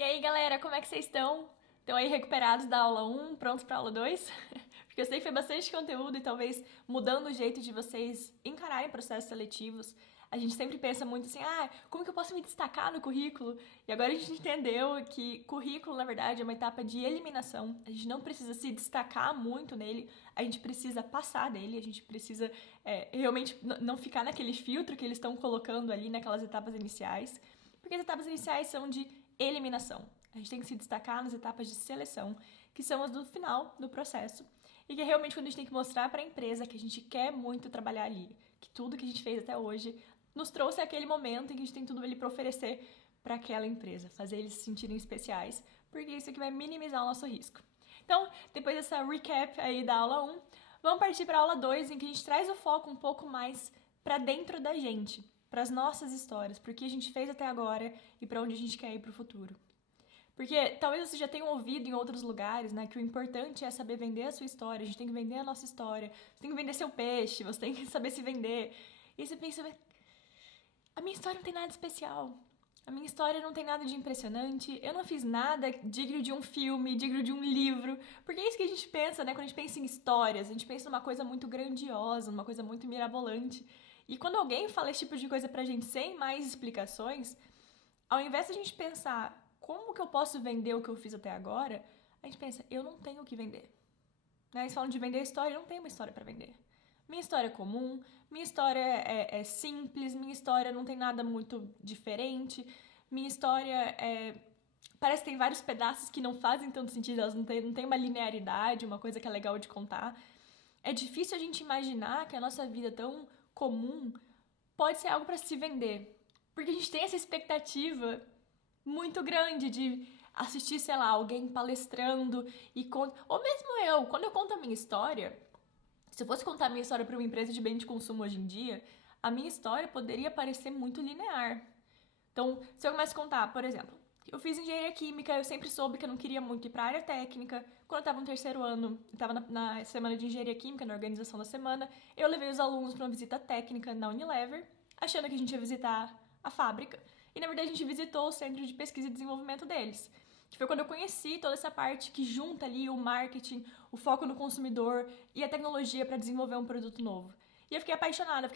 E aí, galera, como é que vocês estão? Estão aí recuperados da aula 1, prontos para a aula 2? Porque eu sei que foi bastante conteúdo e talvez mudando o jeito de vocês encararem processos seletivos. A gente sempre pensa muito assim, como que eu posso me destacar no currículo? E agora a gente entendeu que currículo, na verdade, é uma etapa de eliminação. A gente não precisa se destacar muito nele, a gente precisa passar dele, a gente precisa realmente não ficar naquele filtro que eles estão colocando ali naquelas etapas iniciais. Porque as etapas iniciais são de eliminação. A gente tem que se destacar nas etapas de seleção, que são as do final do processo. E que é realmente quando a gente tem que mostrar para a empresa que a gente quer muito trabalhar ali, que tudo que a gente fez até hoje nos trouxe aquele momento em que a gente tem tudo ali para oferecer para aquela empresa, fazer eles se sentirem especiais, porque isso aqui vai minimizar o nosso risco. Então, depois dessa recap aí da aula 1, vamos partir para a aula 2, em que a gente traz o foco um pouco mais para dentro da gente, para as nossas histórias, por que a gente fez até agora e para onde a gente quer ir para o futuro. Porque talvez você já tenha ouvido em outros lugares, né, que o importante é saber vender a sua história, a gente tem que vender a nossa história, você tem que vender seu peixe, você tem que saber se vender. E aí você pensa, a minha história não tem nada de especial. A minha história não tem nada de impressionante, eu não fiz nada digno de um filme, digno de um livro. Porque é isso que a gente pensa, né? Quando a gente pensa em histórias, a gente pensa numa coisa muito grandiosa, numa coisa muito mirabolante. E quando alguém fala esse tipo de coisa pra gente sem mais explicações, ao invés de a gente pensar como que eu posso vender o que eu fiz até agora, a gente pensa, eu não tenho o que vender. Né? Eles falam de vender a história, eu não tenho uma história pra vender. Minha história é comum, minha história é simples, minha história não tem nada muito diferente, minha história parece que tem vários pedaços que não fazem tanto sentido, elas não têm uma linearidade, uma coisa que é legal de contar. É difícil a gente imaginar que a nossa vida tão comum pode ser algo para se vender. Porque a gente tem essa expectativa muito grande de assistir, sei lá, alguém palestrando e ou mesmo eu, quando eu conto a minha história, se eu fosse contar a minha história para uma empresa de bem de consumo hoje em dia, a minha história poderia parecer muito linear. Então, se eu começo a contar, por exemplo, eu fiz engenharia química, eu sempre soube que eu não queria muito ir para a área técnica. Quando eu estava no terceiro ano, eu estava na semana de engenharia química, na organização da semana, eu levei os alunos para uma visita técnica na Unilever, achando que a gente ia visitar a fábrica. E na verdade a gente visitou o centro de pesquisa e desenvolvimento deles. Que foi quando eu conheci toda essa parte que junta ali o marketing, o foco no consumidor e a tecnologia para desenvolver um produto novo. E eu fiquei apaixonada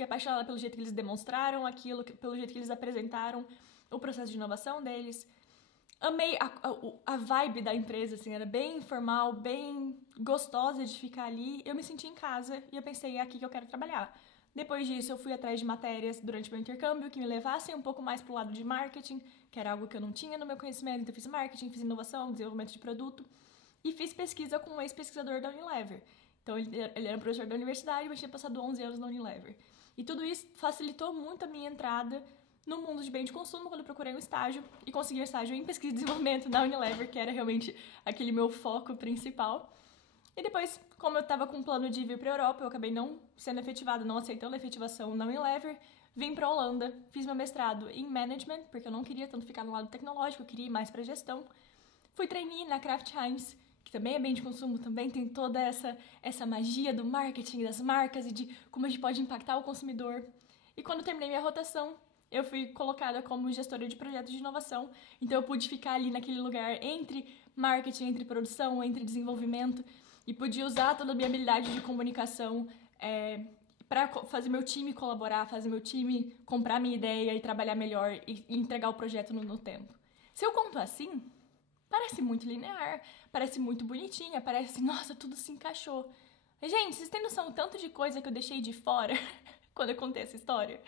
pelo jeito que eles demonstraram aquilo, pelo jeito que eles apresentaram o processo de inovação deles. Amei a vibe da empresa, assim, era bem informal, bem gostosa de ficar ali. Eu me senti em casa e eu pensei, é aqui que eu quero trabalhar. Depois disso, eu fui atrás de matérias durante meu intercâmbio que me levassem um pouco mais pro lado de marketing, que era algo que eu não tinha no meu conhecimento. Então, eu fiz marketing, fiz inovação, desenvolvimento de produto e fiz pesquisa com um ex-pesquisador da Unilever. Então, ele era um professor da universidade, mas tinha passado 11 anos na Unilever. E tudo isso facilitou muito a minha entrada no mundo de bem de consumo quando eu procurei um estágio e consegui um estágio em pesquisa e desenvolvimento na Unilever, que era realmente aquele meu foco principal. E depois, como eu estava com um plano de vir para a Europa, eu acabei não sendo efetivada, não aceitando a efetivação na Unilever, vim para a Holanda, fiz meu mestrado em management, porque eu não queria tanto ficar no lado tecnológico, eu queria ir mais para gestão. Fui trainee na Kraft Heinz, que também é bem de consumo, também tem toda essa magia do marketing, das marcas e de como a gente pode impactar o consumidor. E quando eu terminei minha rotação, eu fui colocada como gestora de projetos de inovação, então eu pude ficar ali naquele lugar entre marketing, entre produção, entre desenvolvimento, e podia usar toda a minha habilidade de comunicação para fazer meu time colaborar, fazer meu time comprar minha ideia e trabalhar melhor e entregar o projeto no tempo. Se eu conto assim, parece muito linear, parece muito bonitinha, parece, nossa, tudo se encaixou. Mas, gente, vocês têm noção do tanto de coisa que eu deixei de fora quando eu contei essa história?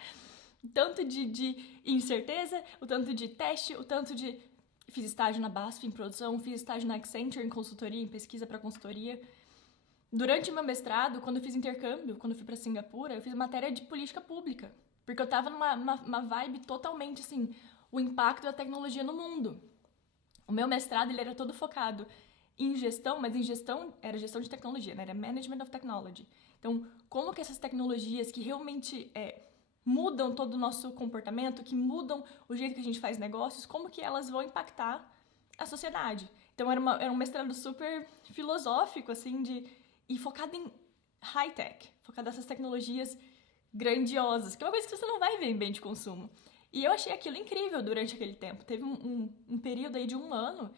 O tanto de incerteza, o tanto de teste, o tanto de... Fiz estágio na BASF em produção, fiz estágio na Accenture em consultoria, em pesquisa para consultoria. Durante o meu mestrado, quando eu fiz intercâmbio, quando eu fui para Singapura, eu fiz matéria de política pública. Porque eu tava numa vibe totalmente, assim, o impacto da tecnologia no mundo. O meu mestrado, ele era todo focado em gestão, mas em gestão, era gestão de tecnologia, né? Era Management of Technology. Então, como que essas tecnologias que realmente mudam todo o nosso comportamento, que mudam o jeito que a gente faz negócios, como que elas vão impactar a sociedade. Então era um mestrado super filosófico, assim, e focado em high-tech, focado nessas tecnologias grandiosas, que é uma coisa que você não vai ver em bem de consumo. E eu achei aquilo incrível durante aquele tempo. Teve um período aí de 1 ano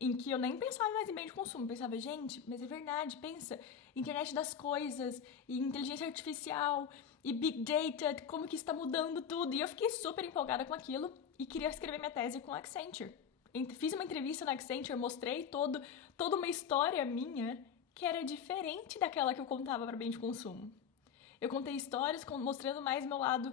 em que eu nem pensava mais em bem de consumo. Pensava, gente, mas é verdade, pensa, internet das coisas, e inteligência artificial, e big data, como que está mudando tudo. E eu fiquei super empolgada com aquilo e queria escrever minha tese com a Accenture. Fiz uma entrevista na Accenture, mostrei toda uma história minha que era diferente daquela que eu contava para bem de consumo. Eu contei histórias mostrando mais meu lado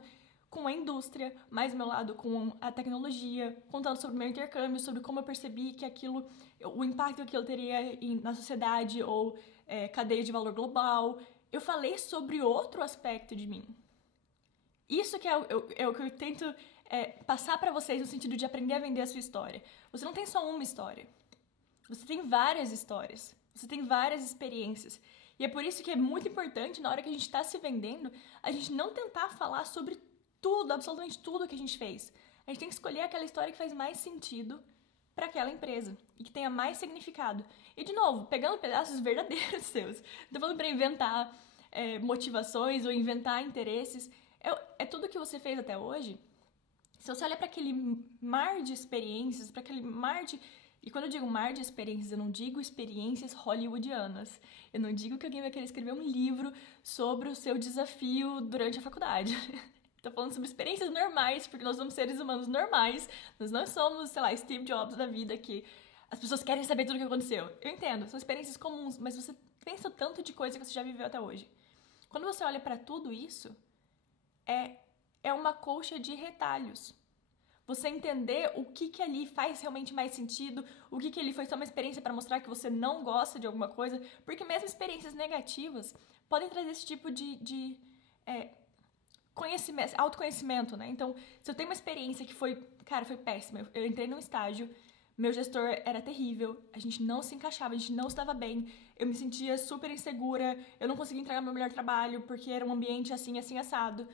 com a indústria, mais meu lado com a tecnologia, contando sobre o meu intercâmbio, sobre como eu percebi que o impacto que aquilo teria na sociedade ou cadeia de valor global. Eu falei sobre outro aspecto de mim. Isso que é o que eu tento passar pra vocês no sentido de aprender a vender a sua história. Você não tem só uma história. Você tem várias histórias. Você tem várias experiências. E é por isso que é muito importante, na hora que a gente está se vendendo, a gente não tentar falar sobre tudo, absolutamente tudo que a gente fez. A gente tem que escolher aquela história que faz mais sentido para aquela empresa e que tenha mais significado. E, de novo, pegando pedaços verdadeiros seus. Não tô falando para inventar motivações ou inventar interesses. É tudo que você fez até hoje. Se você olhar para aquele mar de experiências, para aquele mar de... E quando eu digo mar de experiências, eu não digo experiências hollywoodianas. Eu não digo que alguém vai querer escrever um livro sobre o seu desafio durante a faculdade. Tô falando sobre experiências normais, porque nós somos seres humanos normais. Nós não somos, sei lá, Steve Jobs da vida, que as pessoas querem saber tudo o que aconteceu. Eu entendo, são experiências comuns, mas você pensa o tanto de coisa que você já viveu até hoje. Quando você olha pra tudo isso, é uma colcha de retalhos. Você entender o que ali faz realmente mais sentido, o que ali foi só uma experiência para mostrar que você não gosta de alguma coisa, porque mesmo experiências negativas podem trazer esse tipo de conhecimento, autoconhecimento, né? Então, se eu tenho uma experiência que foi péssima, eu entrei num estágio, meu gestor era terrível, a gente não se encaixava, a gente não estava bem, eu me sentia super insegura, eu não conseguia entregar meu melhor trabalho porque era um ambiente assim, assim, assado.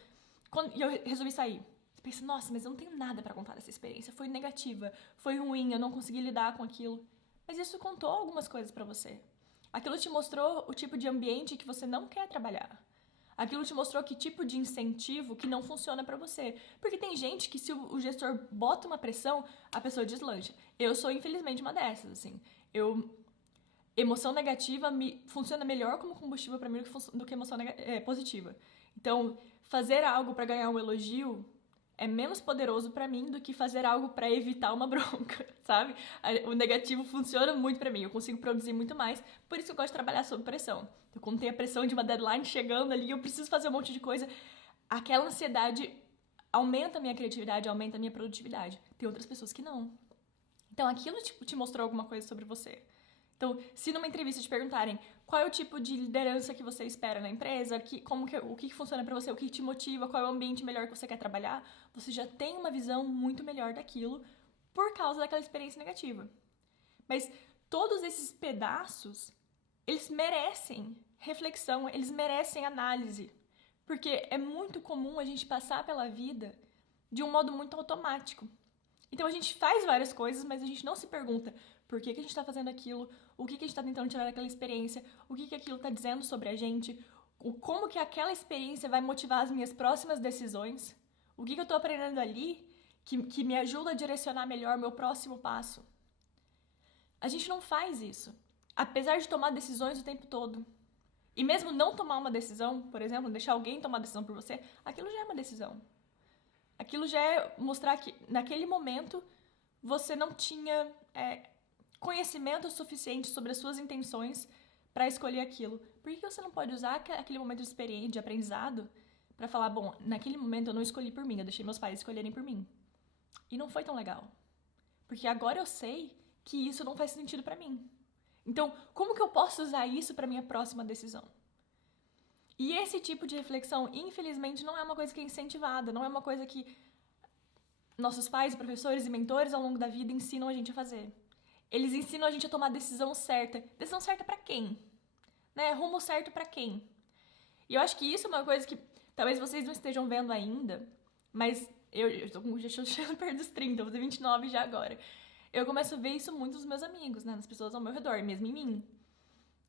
E eu resolvi sair. Você pensa, nossa, mas eu não tenho nada pra contar dessa experiência, foi negativa, foi ruim, eu não consegui lidar com aquilo. Mas isso contou algumas coisas pra você. Aquilo te mostrou o tipo de ambiente que você não quer trabalhar. Aquilo te mostrou que tipo de incentivo que não funciona pra você. Porque tem gente que se o gestor bota uma pressão, a pessoa deslancha. Eu sou, infelizmente, uma dessas, assim. Emoção negativa funciona melhor como combustível pra mim do que emoção positiva. Então, fazer algo pra ganhar um elogio é menos poderoso pra mim do que fazer algo pra evitar uma bronca, sabe? O negativo funciona muito pra mim, eu consigo produzir muito mais, por isso que eu gosto de trabalhar sob pressão. Então, quando tem a pressão de uma deadline chegando ali, eu preciso fazer um monte de coisa, aquela ansiedade aumenta a minha criatividade, aumenta a minha produtividade. Tem outras pessoas que não. Então, aquilo te mostrou alguma coisa sobre você. Então, se numa entrevista te perguntarem qual é o tipo de liderança que você espera na empresa, o que funciona pra você, o que te motiva, qual é o ambiente melhor que você quer trabalhar, você já tem uma visão muito melhor daquilo por causa daquela experiência negativa. Mas todos esses pedaços, eles merecem reflexão, eles merecem análise. Porque é muito comum a gente passar pela vida de um modo muito automático. Então a gente faz várias coisas, mas a gente não se pergunta por que a gente está fazendo aquilo, o que a gente está tentando tirar daquela experiência, o que aquilo está dizendo sobre a gente, como que aquela experiência vai motivar as minhas próximas decisões, o que eu estou aprendendo ali que me ajuda a direcionar melhor meu próximo passo. A gente não faz isso, apesar de tomar decisões o tempo todo. E mesmo não tomar uma decisão, por exemplo, deixar alguém tomar a decisão por você, aquilo já é uma decisão. Aquilo já é mostrar que, naquele momento, você não tinha conhecimento suficiente sobre as suas intenções para escolher aquilo. Por que você não pode usar aquele momento de experiência, de aprendizado, para falar, bom, naquele momento eu não escolhi por mim, eu deixei meus pais escolherem por mim. E não foi tão legal. Porque agora eu sei que isso não faz sentido para mim. Então, como que eu posso usar isso para minha próxima decisão? E esse tipo de reflexão, infelizmente, não é uma coisa que é incentivada, não é uma coisa que nossos pais, professores e mentores ao longo da vida ensinam a gente a fazer. Eles ensinam a gente a tomar a decisão certa. Decisão certa pra quem? Né? Rumo certo pra quem? E eu acho que isso é uma coisa que talvez vocês não estejam vendo ainda, mas eu já estou chegando perto dos 30, vou ter 29 já agora. Eu começo a ver isso muito nos meus amigos, né? Nas pessoas ao meu redor, mesmo em mim.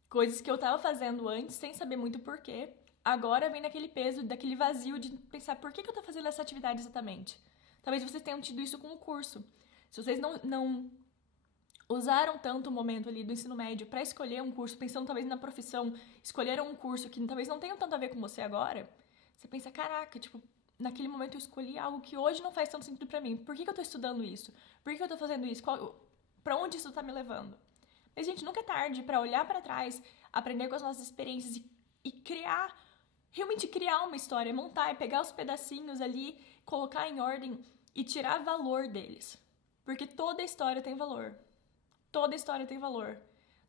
Coisas que eu tava fazendo antes, sem saber muito porquê, agora vem naquele peso, daquele vazio de pensar por que eu tô fazendo essa atividade exatamente? Talvez vocês tenham tido isso com o curso. Se vocês não usaram tanto o momento ali do ensino médio para escolher um curso, pensando talvez na profissão, escolheram um curso que talvez não tenha tanto a ver com você agora, você pensa, caraca, tipo, naquele momento eu escolhi algo que hoje não faz tanto sentido pra mim. Por que eu tô estudando isso? Por que eu tô fazendo isso? Pra onde isso tá me levando? Mas, gente, nunca é tarde pra olhar pra trás, aprender com as nossas experiências e criar, realmente criar uma história, montar e pegar os pedacinhos ali, colocar em ordem e tirar valor deles. Porque toda história tem valor. Toda história tem valor.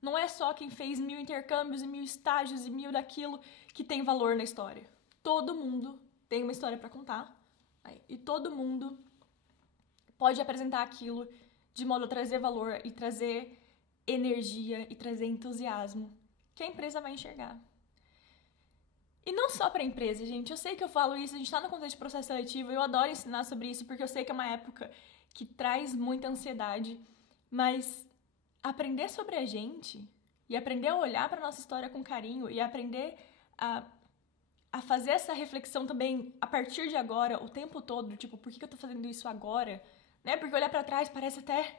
Não é só quem fez 1000 intercâmbios e 1000 estágios e 1000 daquilo que tem valor na história. Todo mundo tem uma história pra contar. E todo mundo pode apresentar aquilo de modo a trazer valor e trazer energia e trazer entusiasmo que a empresa vai enxergar. E não só pra empresa, gente. Eu sei que eu falo isso, a gente tá no contexto de processo seletivo, eu adoro ensinar sobre isso, porque eu sei que é uma época que traz muita ansiedade, mas aprender sobre a gente e aprender a olhar pra nossa história com carinho e aprender a fazer essa reflexão também a partir de agora, o tempo todo, tipo, por que eu tô fazendo isso agora? Né? Porque olhar pra trás parece até,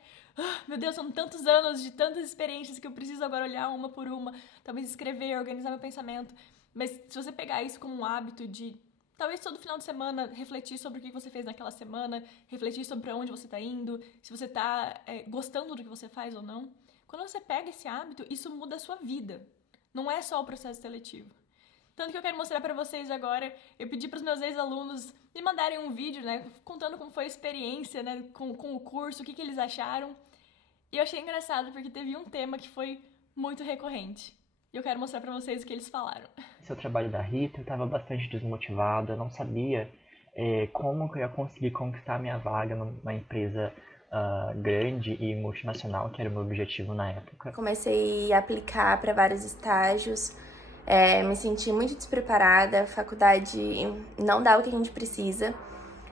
meu Deus, são tantos anos de tantas experiências que eu preciso agora olhar uma por uma, talvez escrever, organizar meu pensamento. Mas se você pegar isso como um hábito de, talvez todo final de semana, refletir sobre o que você fez naquela semana, refletir sobre pra onde você tá indo, se você tá gostando do que você faz ou não, quando você pega esse hábito, isso muda a sua vida. Não é só o processo seletivo. Tanto que eu quero mostrar pra vocês agora, eu pedi pros meus ex-alunos me mandarem um vídeo, né, contando como foi a experiência, né, com o curso, o que eles acharam. E eu achei engraçado porque teve um tema que foi muito recorrente. E eu quero mostrar pra vocês o que eles falaram. Esse é o trabalho da Rita, eu estava bastante desmotivada, eu não sabia como que eu ia conseguir conquistar minha vaga numa empresa grande e multinacional, que era o meu objetivo na época. Comecei a aplicar para vários estágios, me senti muito despreparada, a faculdade não dá o que a gente precisa.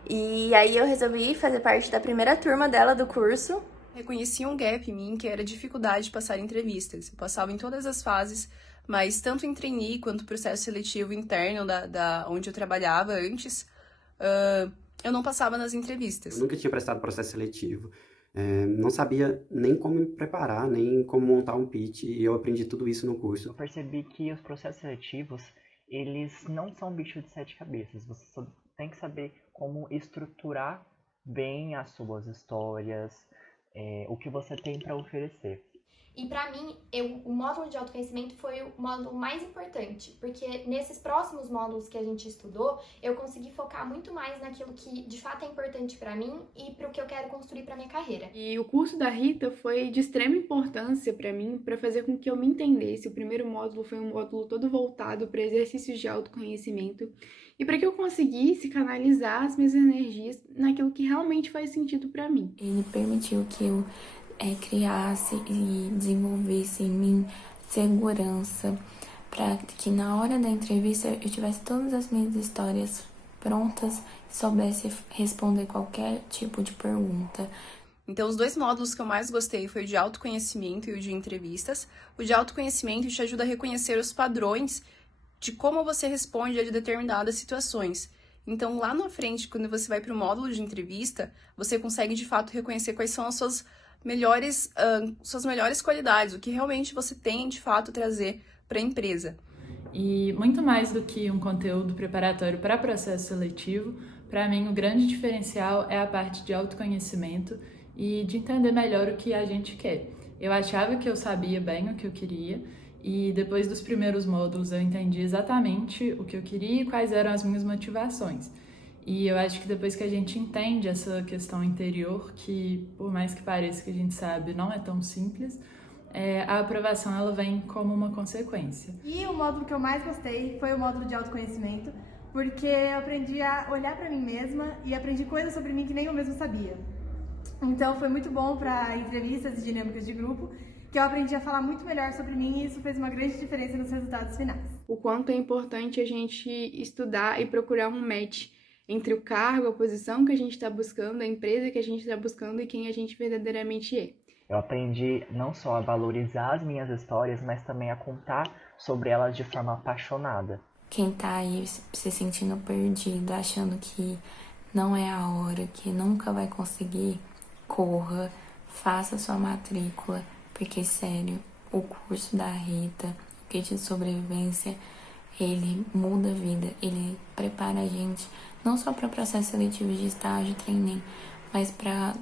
E aí eu resolvi fazer parte da primeira turma dela do curso. Reconheci um gap em mim, que era a dificuldade de passar entrevistas. Eu passava em todas as fases, mas tanto em trainee quanto processo seletivo interno da onde eu trabalhava antes, eu não passava nas entrevistas. Eu nunca tinha prestado processo seletivo, não sabia nem como me preparar, nem como montar um pitch, e eu aprendi tudo isso no curso. Eu percebi que os processos seletivos, eles não são bicho de 7 cabeças, você só tem que saber como estruturar bem as suas histórias, o que você tem para oferecer. E pra mim, o módulo de autoconhecimento foi o módulo mais importante, porque nesses próximos módulos que a gente estudou, eu consegui focar muito mais naquilo que de fato é importante pra mim e pro que eu quero construir pra minha carreira. E o curso da Rita foi de extrema importância pra mim, para fazer com que eu me entendesse. O primeiro módulo foi um módulo todo voltado para exercícios de autoconhecimento e para que eu conseguisse canalizar as minhas energias naquilo que realmente faz sentido pra mim. Ele permitiu que eu criasse e desenvolvesse em mim segurança, para que na hora da entrevista eu tivesse todas as minhas histórias prontas e soubesse responder qualquer tipo de pergunta. Então, os 2 módulos que eu mais gostei foi o de autoconhecimento e o de entrevistas. O de autoconhecimento te ajuda a reconhecer os padrões de como você responde a determinadas situações. Então, lá na frente, quando você vai para o módulo de entrevista, você consegue, de fato, reconhecer quais são as suas melhores qualidades, o que realmente você tem, de fato, trazer para a empresa. E muito mais do que um conteúdo preparatório para processo seletivo, para mim o grande diferencial é a parte de autoconhecimento e de entender melhor o que a gente quer. Eu achava que eu sabia bem o que eu queria e depois dos primeiros módulos eu entendi exatamente o que eu queria e quais eram as minhas motivações. E eu acho que depois que a gente entende essa questão interior, que por mais que pareça que a gente sabe, não é tão simples, a aprovação ela vem como uma consequência. E o módulo que eu mais gostei foi o módulo de autoconhecimento, porque eu aprendi a olhar para mim mesma e aprendi coisas sobre mim que nem eu mesma sabia. Então foi muito bom para entrevistas e dinâmicas de grupo, que eu aprendi a falar muito melhor sobre mim e isso fez uma grande diferença nos resultados finais. O quanto é importante a gente estudar e procurar um match entre o cargo, a posição que a gente está buscando, a empresa que a gente está buscando e quem a gente verdadeiramente é. Eu aprendi não só a valorizar as minhas histórias, mas também a contar sobre elas de forma apaixonada. Quem tá aí se sentindo perdido, achando que não é a hora, que nunca vai conseguir, corra, faça sua matrícula, porque, sério, o curso da Rita, o kit de sobrevivência, ele muda a vida, ele prepara a gente não só para o processo seletivo de estágio, training, mas para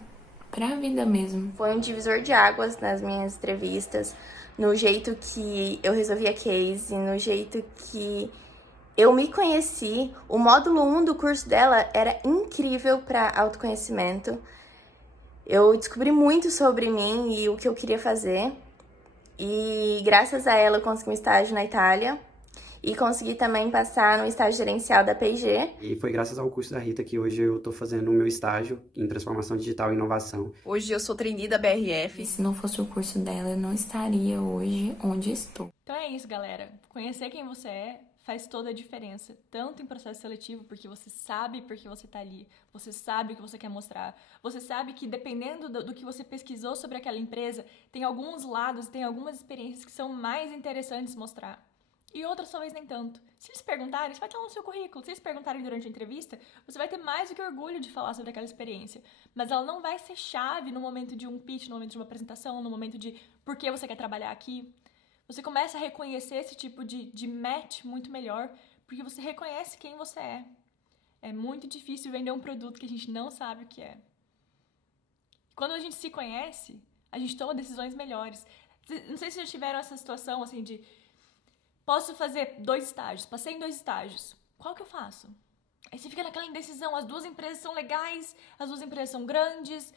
a vida mesmo. Foi um divisor de águas nas minhas entrevistas, no jeito que eu resolvi a case, no jeito que eu me conheci. O módulo 1 do curso dela era incrível para autoconhecimento. Eu descobri muito sobre mim e o que eu queria fazer. E graças a ela eu consegui um estágio na Itália. E consegui também passar no estágio gerencial da P&G. E foi graças ao curso da Rita que hoje eu estou fazendo o meu estágio em transformação digital e inovação. Hoje eu sou trainee da BRF. E se não fosse o curso dela, eu não estaria hoje onde estou. Então é isso, galera. Conhecer quem você é faz toda a diferença. Tanto em processo seletivo, porque você sabe por que você tá ali. Você sabe o que você quer mostrar. Você sabe que dependendo do que você pesquisou sobre aquela empresa, tem alguns lados, tem algumas experiências que são mais interessantes mostrar. E outras talvez nem tanto. Se eles perguntarem, isso vai estar no seu currículo. Se eles perguntarem durante a entrevista, você vai ter mais do que orgulho de falar sobre aquela experiência. Mas ela não vai ser chave no momento de um pitch, no momento de uma apresentação, no momento de por que você quer trabalhar aqui. Você começa a reconhecer esse tipo de match muito melhor, porque você reconhece quem você é. É muito difícil vender um produto que a gente não sabe o que é. Quando a gente se conhece, a gente toma decisões melhores. Não sei se já tiveram essa situação assim de... Posso fazer 2 estágios, passei em 2 estágios. Qual que eu faço? Aí você fica naquela indecisão, as 2 empresas são legais, as 2 empresas são grandes,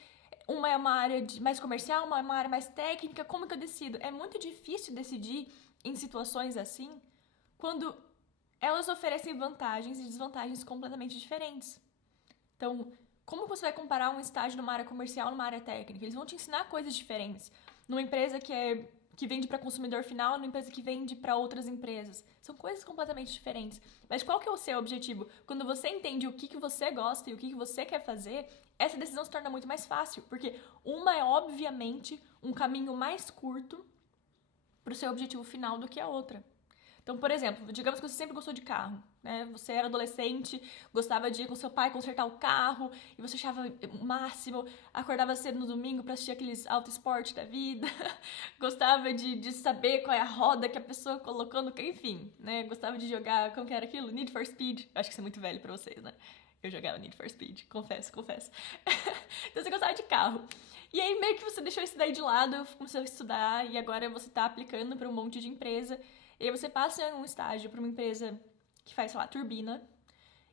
uma é uma área mais comercial, uma é uma área mais técnica, como que eu decido? É muito difícil decidir em situações assim, quando elas oferecem vantagens e desvantagens completamente diferentes. Então, como você vai comparar um estágio numa área comercial e numa área técnica? Eles vão te ensinar coisas diferentes. Numa empresa que vende para consumidor final, numa empresa que vende para outras empresas. São coisas completamente diferentes. Mas qual que é o seu objetivo? Quando você entende o que você gosta e o que você quer fazer, essa decisão se torna muito mais fácil, porque uma é, obviamente, um caminho mais curto para o seu objetivo final do que a outra. Então, por exemplo, digamos que você sempre gostou de carro, né? Você era adolescente, gostava de ir com seu pai consertar o carro, e você achava o máximo, acordava cedo no domingo para assistir aqueles auto esporte da vida, gostava de saber qual é a roda que a pessoa colocou no... Enfim, né? Gostava de jogar, como que era aquilo? Need for Speed. Acho que isso é muito velho para vocês, né? Eu jogava Need for Speed, confesso. Então você gostava de carro. E aí meio que você deixou isso daí de lado, começou a estudar, e agora você tá aplicando para um monte de empresa. E aí você passa em um estágio para uma empresa que faz, sei lá, turbina.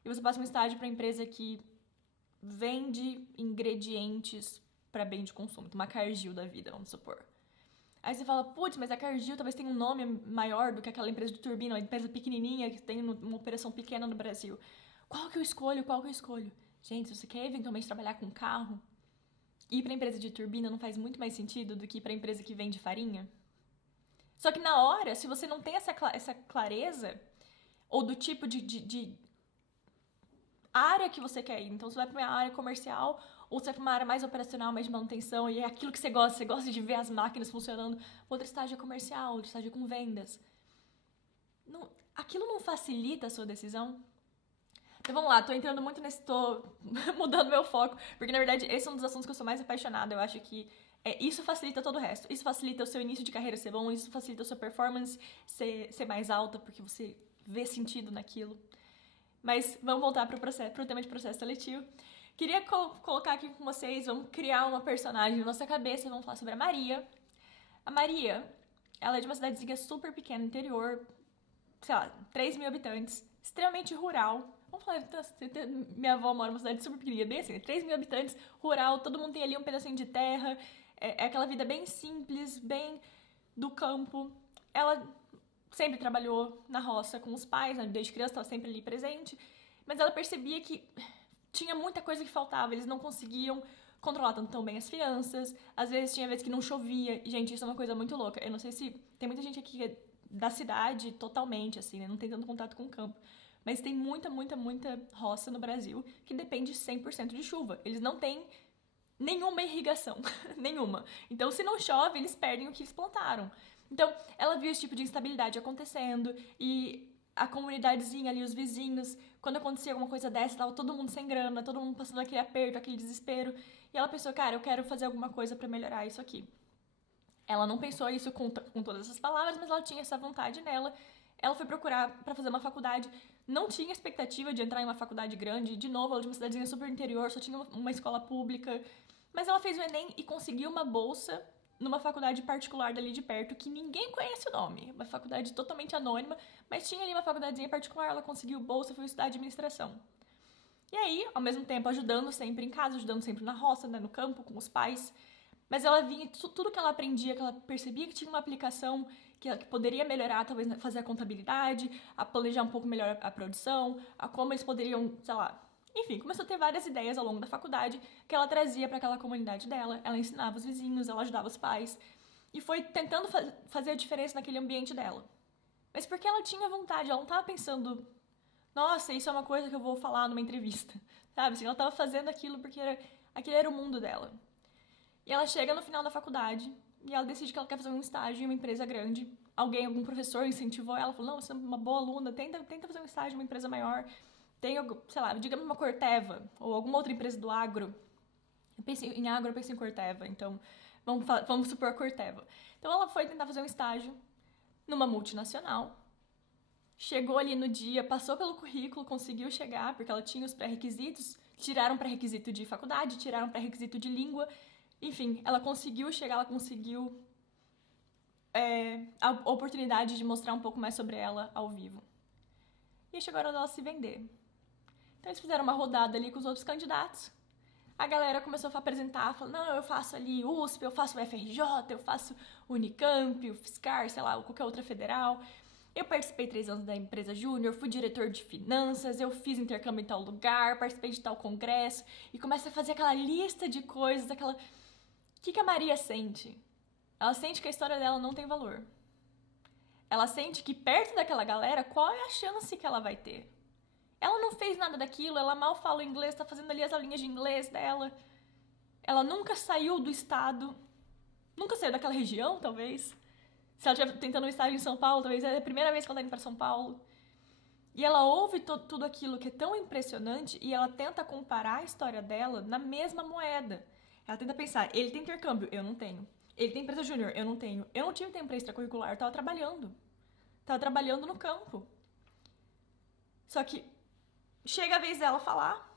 E você passa um estágio para uma empresa que vende ingredientes para bem de consumo. Uma Cargill da vida, vamos supor. Aí você fala, putz, mas a Cargill talvez tenha um nome maior do que aquela empresa de turbina, uma empresa pequenininha que tem uma operação pequena no Brasil. Qual que eu escolho? Gente, se você quer eventualmente trabalhar com carro, ir para empresa de turbina não faz muito mais sentido do que ir para empresa que vende farinha? Só que na hora, se você não tem essa clareza, ou do tipo de área que você quer ir, então você vai para uma área comercial, ou você vai para uma área mais operacional, mais de manutenção, e é aquilo que você gosta de ver as máquinas funcionando, outro estágio é comercial, outro estágio é com vendas. Não, aquilo não facilita a sua decisão? Então vamos lá, tô entrando muito tô mudando meu foco, porque na verdade esse é um dos assuntos que eu sou mais apaixonada. Eu acho que isso facilita todo o resto. Isso facilita o seu início de carreira ser bom, isso facilita a sua performance ser mais alta, porque você vê sentido naquilo. Mas vamos voltar pro tema de processo seletivo. Queria colocar aqui com vocês, vamos criar uma personagem na nossa cabeça, vamos falar sobre a Maria. A Maria, ela é de uma cidadezinha super pequena, interior, sei lá, 3 mil habitantes, extremamente rural. Vamos falar, minha avó mora numa cidade super pequenininha, bem assim, 3 mil habitantes, rural, todo mundo tem ali um pedacinho de terra, é aquela vida bem simples, bem do campo. Ela sempre trabalhou na roça com os pais, né? Desde criança estava sempre ali presente, mas ela percebia que tinha muita coisa que faltava, eles não conseguiam controlar tão bem as finanças, às vezes tinha vezes que não chovia, e gente, isso é uma coisa muito louca. Eu não sei se tem muita gente aqui que é da cidade totalmente, assim, né? Não tem tanto contato com o campo. Mas tem muita roça no Brasil que depende 100% de chuva. Eles não têm nenhuma irrigação, nenhuma. Então, se não chove, eles perdem o que eles plantaram. Então, ela viu esse tipo de instabilidade acontecendo e a comunidadezinha ali, os vizinhos, quando acontecia alguma coisa dessa, tava todo mundo sem grana, todo mundo passando aquele aperto, aquele desespero. E ela pensou, cara, eu quero fazer alguma coisa pra melhorar isso aqui. Ela não pensou isso com todas essas palavras, mas ela tinha essa vontade nela. Ela foi procurar pra fazer uma faculdade, não tinha expectativa de entrar em uma faculdade grande, de novo, ela de uma cidadezinha super interior, só tinha uma escola pública. Mas ela fez o Enem e conseguiu uma bolsa numa faculdade particular dali de perto, que ninguém conhece o nome. Uma faculdade totalmente anônima, mas tinha ali uma faculdadezinha particular, ela conseguiu bolsa, foi estudar administração. E aí, ao mesmo tempo, ajudando sempre em casa, ajudando sempre na roça, né, no campo, com os pais. Mas ela vinha, tudo que ela aprendia, que ela percebia que tinha uma aplicação que poderia melhorar, talvez fazer a contabilidade, a planejar um pouco melhor a produção, a como eles poderiam, sei lá. Enfim, começou a ter várias ideias ao longo da faculdade que ela trazia para aquela comunidade dela. Ela ensinava os vizinhos, ela ajudava os pais. E foi tentando fazer a diferença naquele ambiente dela. Mas porque ela tinha vontade, ela não estava pensando, nossa, isso é uma coisa que eu vou falar numa entrevista. Sabe? Assim, ela estava fazendo aquilo porque aquele era o mundo dela. E ela chega no final da faculdade e ela decide que ela quer fazer um estágio em uma empresa grande. Algum professor incentivou ela, falou, não, você é uma boa aluna, tenta fazer um estágio em uma empresa maior. Tem, sei lá, digamos uma Corteva, ou alguma outra empresa do agro. Eu pensei em agro, eu pensei em Corteva, então vamos supor a Corteva. Então ela foi tentar fazer um estágio numa multinacional. Chegou ali no dia, passou pelo currículo, conseguiu chegar, porque ela tinha os pré-requisitos, tiraram pré-requisito de faculdade, tiraram pré-requisito de língua. Enfim, ela conseguiu chegar, ela conseguiu a oportunidade de mostrar um pouco mais sobre ela ao vivo. E chegou a hora dela se vender. Então eles fizeram uma rodada ali com os outros candidatos. A galera começou a apresentar, falando, não, eu faço ali USP, eu faço o FRJ, eu faço Unicamp, o FSCar, sei lá, qualquer outra federal. Eu participei 3 anos da empresa júnior, fui diretor de finanças, eu fiz intercâmbio em tal lugar, participei de tal congresso. E começa a fazer aquela lista de coisas, aquela... O que a Maria sente? Ela sente que a história dela não tem valor. Ela sente que perto daquela galera, qual é a chance que ela vai ter? Ela não fez nada daquilo, ela mal fala inglês, tá fazendo ali as aulinhas de inglês dela. Ela nunca saiu do estado, nunca saiu daquela região, talvez. Se ela estiver tentando um estágio em São Paulo, talvez é a primeira vez que ela tá indo pra São Paulo. E ela ouve tudo aquilo que é tão impressionante e ela tenta comparar a história dela na mesma moeda. Ela tenta pensar, ele tem intercâmbio, eu não tenho. Ele tem empresa júnior, eu não tenho. Eu não tive tempo pra extracurricular, eu tava trabalhando. Tava trabalhando no campo. Só que chega a vez dela falar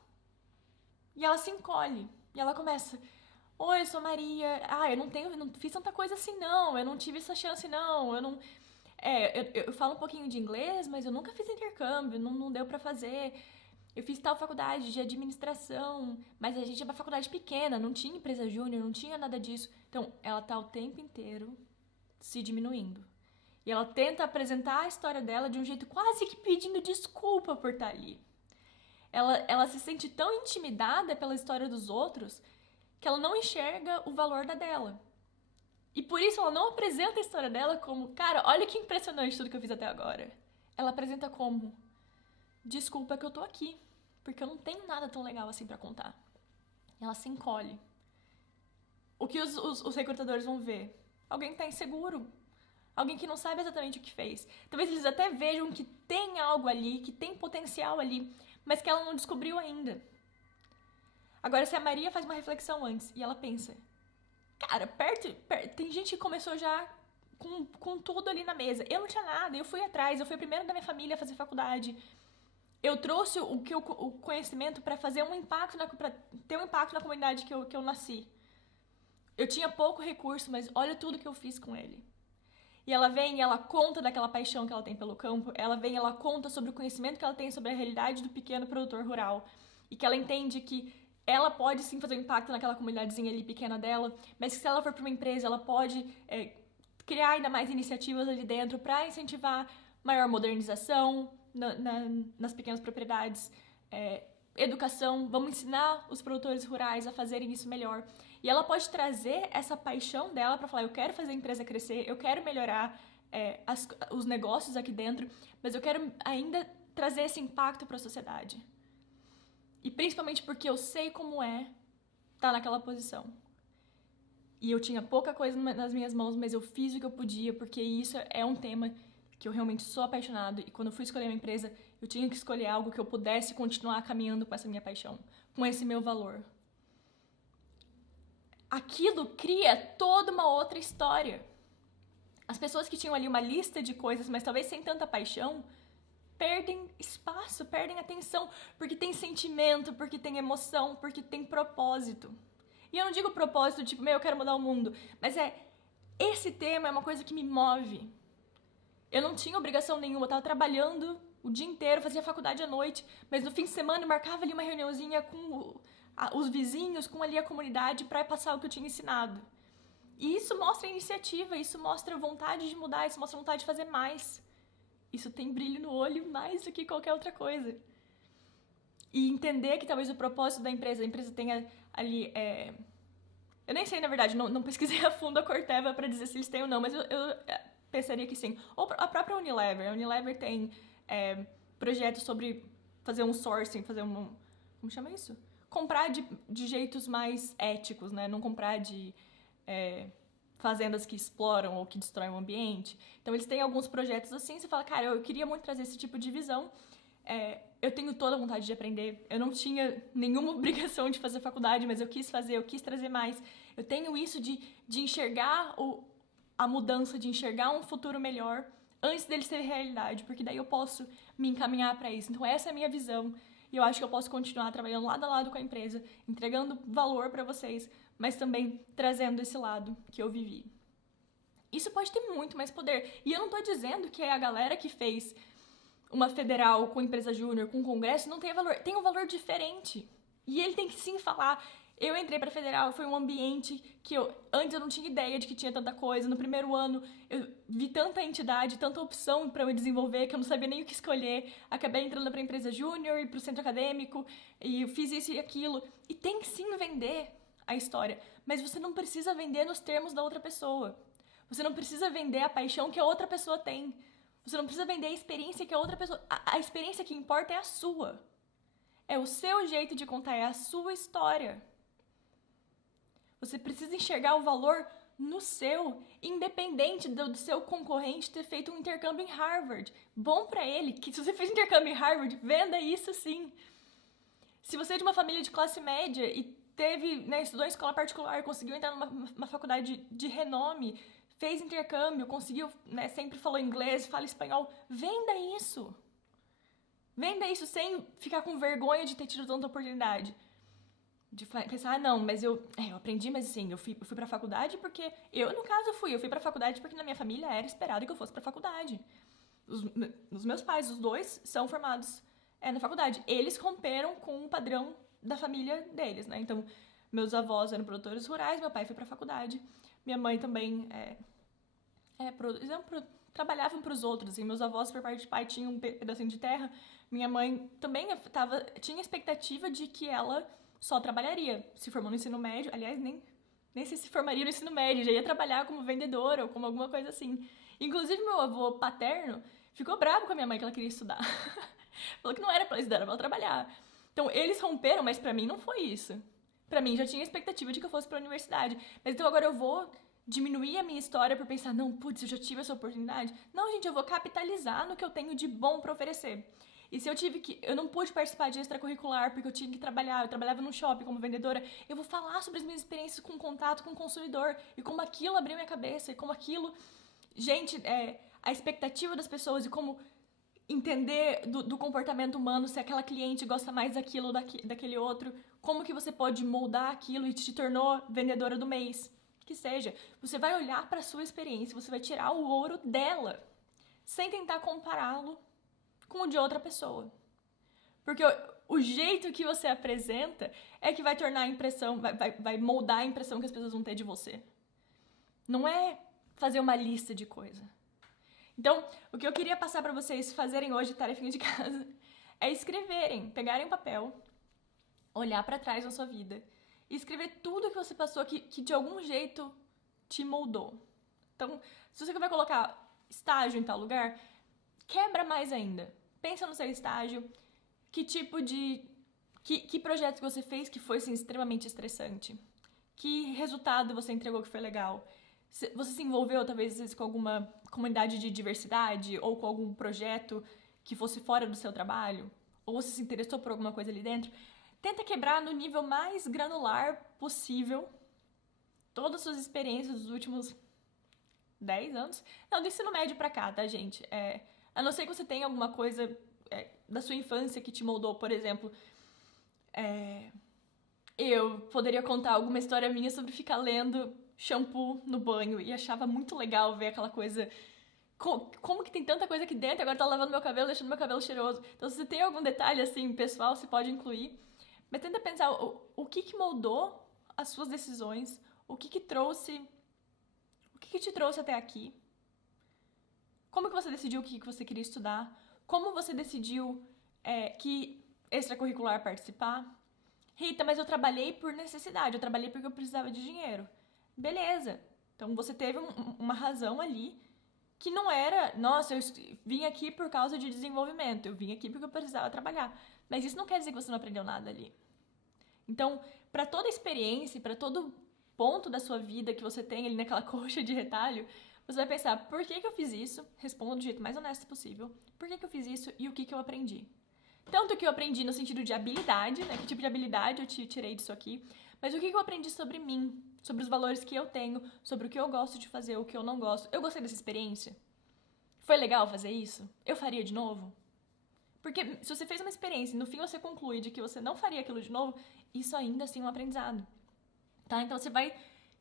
e ela se encolhe. E ela começa, oi, eu sou Maria. Eu não fiz tanta coisa assim não, eu não tive essa chance não, eu não... eu falo um pouquinho de inglês, mas eu nunca fiz intercâmbio, não deu pra fazer. Eu fiz tal faculdade de administração, mas a gente é uma faculdade pequena, não tinha empresa júnior, não tinha nada disso. Então, ela tá o tempo inteiro se diminuindo. E ela tenta apresentar a história dela de um jeito quase que pedindo desculpa por estar ali. Ela se sente tão intimidada pela história dos outros que ela não enxerga o valor da dela. E por isso ela não apresenta a história dela como, cara, olha que impressionante tudo que eu fiz até agora. Ela apresenta como, desculpa que eu tô aqui, porque eu não tenho nada tão legal assim pra contar. Ela se encolhe. O que os recrutadores vão ver? Alguém que tá inseguro. Alguém que não sabe exatamente o que fez. Talvez eles até vejam que tem algo ali, que tem potencial ali, mas que ela não descobriu ainda. Agora, se a Maria faz uma reflexão antes e ela pensa, cara, perto tem gente que começou já com tudo ali na mesa. Eu não tinha nada, eu fui atrás, eu fui a primeira da minha família a fazer faculdade. Eu trouxe o conhecimento para fazer para ter um impacto na comunidade que eu nasci. Eu tinha pouco recurso, mas olha tudo que eu fiz com ele. E ela vem e ela conta daquela paixão que ela tem pelo campo, ela vem e ela conta sobre o conhecimento que ela tem sobre a realidade do pequeno produtor rural, e que ela entende que ela pode sim fazer um impacto naquela comunidadezinha ali pequena dela, mas que se ela for para uma empresa, ela pode criar ainda mais iniciativas ali dentro para incentivar maior modernização nas pequenas propriedades, educação, vamos ensinar os produtores rurais a fazerem isso melhor. E ela pode trazer essa paixão dela para falar, eu quero fazer a empresa crescer, eu quero melhorar os negócios aqui dentro, mas eu quero ainda trazer esse impacto para a sociedade. E principalmente porque eu sei como estar naquela posição. E eu tinha pouca coisa nas minhas mãos, mas eu fiz o que eu podia, porque isso é um tema que eu realmente sou apaixonado, e quando eu fui escolher uma empresa, eu tinha que escolher algo que eu pudesse continuar caminhando com essa minha paixão, com esse meu valor. Aquilo cria toda uma outra história. As pessoas que tinham ali uma lista de coisas, mas talvez sem tanta paixão, perdem espaço, perdem atenção, porque tem sentimento, porque tem emoção, porque tem propósito. E eu não digo propósito tipo, eu quero mudar o mundo, mas esse tema é uma coisa que me move. Eu não tinha obrigação nenhuma, eu tava trabalhando o dia inteiro, fazia faculdade à noite, mas no fim de semana eu marcava ali uma reuniãozinha com os vizinhos, com ali a comunidade, para passar o que eu tinha ensinado. E isso mostra iniciativa, isso mostra vontade de mudar, isso mostra vontade de fazer mais. Isso tem brilho no olho mais do que qualquer outra coisa. E entender que talvez o propósito da empresa, a empresa tenha ali... Eu nem sei, na verdade, não pesquisei a fundo a Corteva para dizer se eles têm ou não, mas eu pensaria que sim. Ou a própria Unilever. A Unilever tem projetos sobre fazer um sourcing, fazer um... Como chama isso? Comprar de jeitos mais éticos, né? Não comprar de fazendas que exploram ou que destroem o ambiente. Então, eles têm alguns projetos assim. Você fala, cara, eu queria muito trazer esse tipo de visão. Eu tenho toda a vontade de aprender. Eu não tinha nenhuma obrigação de fazer faculdade, mas eu quis fazer, eu quis trazer mais. Eu tenho isso de enxergar a mudança, de enxergar um futuro melhor antes dele ser realidade, porque daí eu posso me encaminhar para isso. Então, essa é a minha visão. E eu acho que eu posso continuar trabalhando lado a lado com a empresa, entregando valor para vocês, mas também trazendo esse lado que eu vivi. Isso pode ter muito mais poder. E eu não tô dizendo que a galera que fez uma federal com empresa júnior, com congresso, não tem valor. Tem um valor diferente. E ele tem que sim falar. Eu entrei pra federal, foi um ambiente que antes eu não tinha ideia de que tinha tanta coisa. No primeiro ano eu vi tanta entidade, tanta opção para eu desenvolver que eu não sabia nem o que escolher. Acabei entrando pra empresa júnior e pro centro acadêmico e eu fiz isso e aquilo. E tem que sim vender a história, mas você não precisa vender nos termos da outra pessoa. Você não precisa vender a paixão que a outra pessoa tem. Você não precisa vender a experiência que a outra pessoa... A experiência que importa é a sua. É o seu jeito de contar, é a sua história. Você precisa enxergar o valor no seu, independente do seu concorrente ter feito um intercâmbio em Harvard. Bom pra ele, que se você fez intercâmbio em Harvard, venda isso sim. Se você é de uma família de classe média e estudou em escola particular, conseguiu entrar numa faculdade de renome, fez intercâmbio, conseguiu, sempre falou inglês, fala espanhol, venda isso. Venda isso sem ficar com vergonha de ter tido tanta oportunidade. De pensar, não, mas eu aprendi, mas assim, eu fui pra faculdade porque... no caso, eu fui pra faculdade porque na minha família era esperado que eu fosse pra faculdade. Os meus pais, os dois, são formados na faculdade. Eles romperam com o padrão da família deles, né? Então, meus avós eram produtores rurais, meu pai foi pra faculdade. Minha mãe também trabalhavam para os outros. Assim, meus avós, por parte de pai, tinham um pedacinho de terra. Minha mãe também tinha expectativa de que ela só trabalharia. Se formou no ensino médio, aliás, nem sei se formaria no ensino médio, já ia trabalhar como vendedora ou como alguma coisa assim. Inclusive, meu avô paterno ficou bravo com a minha mãe que ela queria estudar. Falou que não era pra ela estudar, era pra ela trabalhar. Então, eles romperam, mas pra mim não foi isso. Pra mim, já tinha expectativa de que eu fosse pra universidade. Mas então agora eu vou diminuir a minha história por pensar, não, putz, eu já tive essa oportunidade. Não, gente, eu vou capitalizar no que eu tenho de bom pra oferecer. E se eu não pude participar de extracurricular porque eu tinha que trabalhar, eu trabalhava num shopping como vendedora, eu vou falar sobre as minhas experiências com contato com o consumidor e como aquilo abriu minha cabeça e como aquilo... Gente, a expectativa das pessoas e como entender do comportamento humano, se aquela cliente gosta mais daquilo ou daquele outro, como que você pode moldar aquilo e te tornou vendedora do mês. Que seja, você vai olhar para a sua experiência, você vai tirar o ouro dela, sem tentar compará-lo com o de outra pessoa. Porque o jeito que você apresenta é que vai tornar a impressão, vai moldar a impressão que as pessoas vão ter de você. Não é fazer uma lista de coisa. Então, o que eu queria passar para vocês fazerem hoje, tarefinha de casa, é escreverem, pegarem um papel, olhar para trás na sua vida e escrever tudo que você passou que de algum jeito te moldou. Então, se você vai colocar estágio em tal lugar, quebra mais ainda. Pensa no seu estágio, que tipo de... Que projeto que você fez que foi assim, extremamente estressante? Que resultado você entregou que foi legal? Você se envolveu, talvez, às vezes, com alguma comunidade de diversidade ou com algum projeto que fosse fora do seu trabalho? Ou você se interessou por alguma coisa ali dentro? Tenta quebrar no nível mais granular possível todas as suas experiências dos últimos 10 anos. Não, do ensino médio pra cá, tá, gente? A não ser que você tenha alguma coisa da sua infância que te moldou, por exemplo. Eu poderia contar alguma história minha sobre ficar lendo shampoo no banho e achava muito legal ver aquela coisa. Como que tem tanta coisa aqui dentro? Agora tá lavando meu cabelo, deixando meu cabelo cheiroso. Então, se você tem algum detalhe assim, pessoal, você pode incluir. Mas tenta pensar o que moldou as suas decisões, o que te trouxe até aqui. Como que você decidiu o que você queria estudar? Como você decidiu que extracurricular participar? Rita, mas eu trabalhei por necessidade, eu trabalhei porque eu precisava de dinheiro. Beleza. Então você teve uma razão ali que não era, nossa, eu vim aqui por causa de desenvolvimento, eu vim aqui porque eu precisava trabalhar. Mas isso não quer dizer que você não aprendeu nada ali. Então, para toda experiência, para todo ponto da sua vida que você tem ali naquela coxa de retalho, você vai pensar, por que eu fiz isso? Responda do jeito mais honesto possível. Por que eu fiz isso e o que eu aprendi? Tanto que eu aprendi no sentido de habilidade, né? Que tipo de habilidade eu tirei disso aqui. Mas o que eu aprendi sobre mim, sobre os valores que eu tenho, sobre o que eu gosto de fazer, o que eu não gosto. Eu gostei dessa experiência? Foi legal fazer isso? Eu faria de novo? Porque se você fez uma experiência e no fim você conclui de que você não faria aquilo de novo, isso ainda assim é um aprendizado. Tá? Então você vai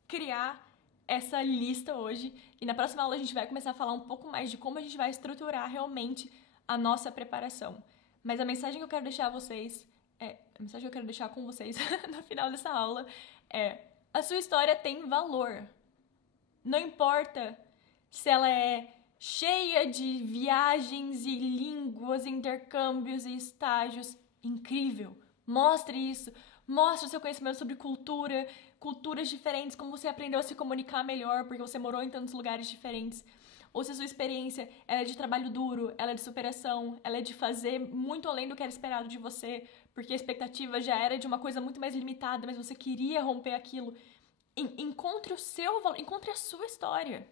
criar essa lista hoje e na próxima aula a gente vai começar a falar um pouco mais de como a gente vai estruturar realmente a nossa preparação. Mas a mensagem que eu quero deixar a vocês, a mensagem que eu quero deixar com vocês no final dessa aula a sua história tem valor. Não importa se ela é cheia de viagens e línguas, intercâmbios e estágios. Incrível! Mostre isso. Mostre o seu conhecimento sobre culturas diferentes, como você aprendeu a se comunicar melhor porque você morou em tantos lugares diferentes. Ou se a sua experiência ela é de trabalho duro, ela é de superação, ela é de fazer muito além do que era esperado de você, porque a expectativa já era de uma coisa muito mais limitada, mas você queria romper aquilo. Encontre o seu valor, encontre a sua história.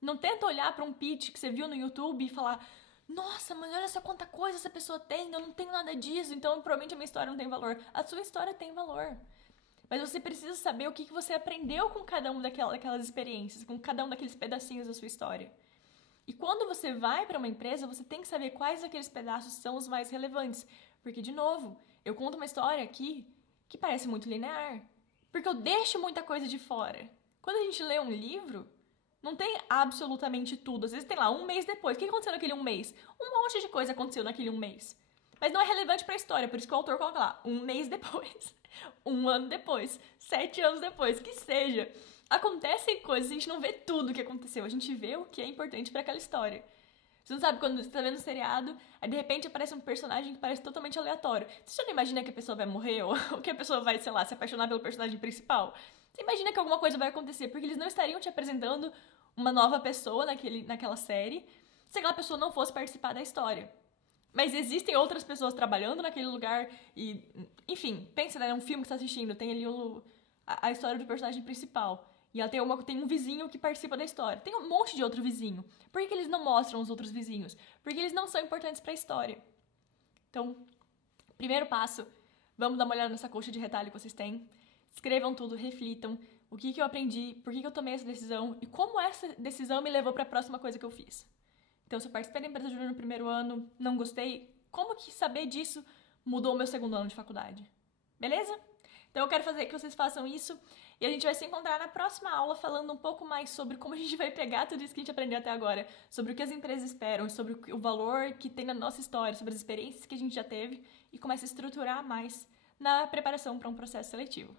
Não tenta olhar para um pitch que você viu no YouTube e falar, nossa, mas olha só quanta coisa essa pessoa tem, eu não tenho nada disso, então provavelmente a minha história não tem valor. A sua história tem valor. Mas você precisa saber o que você aprendeu com cada uma daquelas experiências, com cada um daqueles pedacinhos da sua história. E quando você vai para uma empresa, você tem que saber quais daqueles pedaços são os mais relevantes. Porque, de novo, eu conto uma história aqui que parece muito linear. Porque eu deixo muita coisa de fora. Quando a gente lê um livro, não tem absolutamente tudo. Às vezes tem lá, um mês depois. O que aconteceu naquele um mês? Um monte de coisa aconteceu naquele um mês. Mas não é relevante para a história, por isso que o autor coloca lá, um mês depois, um ano depois, 7 anos depois, que seja. Acontecem coisas, a gente não vê tudo o que aconteceu, a gente vê o que é importante para aquela história. Você não sabe, quando você tá vendo um seriado, aí de repente aparece um personagem que parece totalmente aleatório. Você já não imagina que a pessoa vai morrer ou que a pessoa vai, sei lá, se apaixonar pelo personagem principal? Você imagina que alguma coisa vai acontecer, porque eles não estariam te apresentando uma nova pessoa naquela série se aquela pessoa não fosse participar da história. Mas existem outras pessoas trabalhando naquele lugar e, enfim, pensa, né, é um filme que você tá assistindo, tem ali a história do personagem principal. E ela tem um vizinho que participa da história. Tem um monte de outro vizinho. Por que eles não mostram os outros vizinhos? Porque eles não são importantes para a história. Então, primeiro passo, vamos dar uma olhada nessa coxa de retalho que vocês têm. Escrevam tudo, reflitam. O que eu aprendi, por que eu tomei essa decisão e como essa decisão me levou para a próxima coisa que eu fiz. Então, se eu participei da empresa júnior no primeiro ano, não gostei, como que saber disso mudou o meu segundo ano de faculdade? Beleza? Então, eu quero que vocês façam isso e a gente vai se encontrar na próxima aula falando um pouco mais sobre como a gente vai pegar tudo isso que a gente aprendeu até agora, sobre o que as empresas esperam, sobre o valor que tem na nossa história, sobre as experiências que a gente já teve e começa a estruturar mais na preparação para um processo seletivo.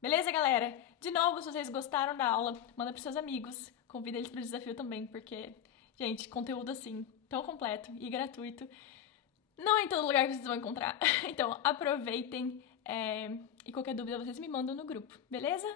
Beleza, galera? De novo, se vocês gostaram da aula, manda para seus amigos, convida eles para o desafio também, porque, gente, conteúdo assim, tão completo e gratuito, não é em todo lugar que vocês vão encontrar. Então, aproveitem e qualquer dúvida vocês me mandam no grupo, beleza?